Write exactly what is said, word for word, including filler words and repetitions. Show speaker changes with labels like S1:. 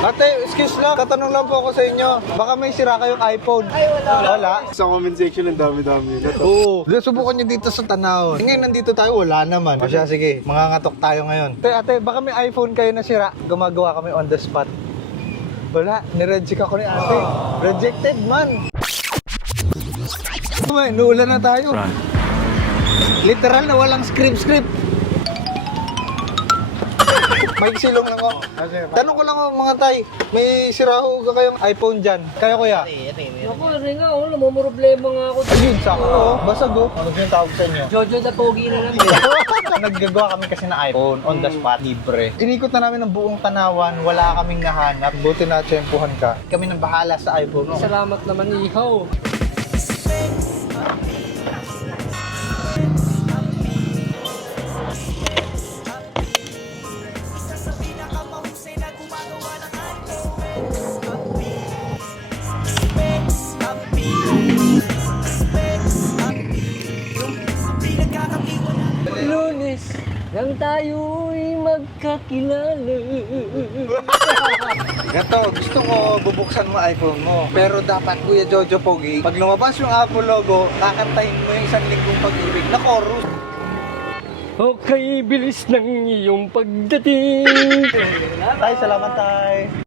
S1: Ate, excuse lang. Tatanong lang po ako sa inyo. Baka may sira kayong iPhone.
S2: Ay, wala.
S1: Wala?
S3: Sa comment section, ang dami-dami.
S1: Oo. Di, subukan nyo dito sa Tanaw. Ngayon nandito tayo, wala naman. O siya, sige, mangangatok tayo ngayon. Ate, ate, baka may iPhone kayo na sira. Gumagawa kami on the spot. Wala, nireject ako ni ate. Rejected man. May, nuulan na tayo. Literal na walang script-script. May silong lang ako. Tanong ko lang ako mga tay, may siraho ka kayong iPhone dyan? Kaya kuya?
S2: Ako, rin nga, oh, namumroblema nga ako.
S1: Ayun, sakto. Oh, basag oh. Ano yung tawag sa inyo?
S2: Jojo na pogi na lang.
S1: Naggagawa kami kasi na iPhone on the spot, libre. Inikot na namin ng buong Tanawan, wala kaming nahanap. Buti na tsempuhan ka. Kami nang bahala sa iPhone. No?
S2: Salamat naman, ihaw. Lunes nang tayo'y magkakilala.
S1: Ganito, gusto ko bubuksan mo iPhone mo. Pero dapat, Kuya Jojo Pogi, pag lumabas yung Apple logo, kakantahin mo yung isang linggong pag-ibig na chorus.
S2: Okay, bilis ng iyong pagdating.
S1: Tay, salamat tay.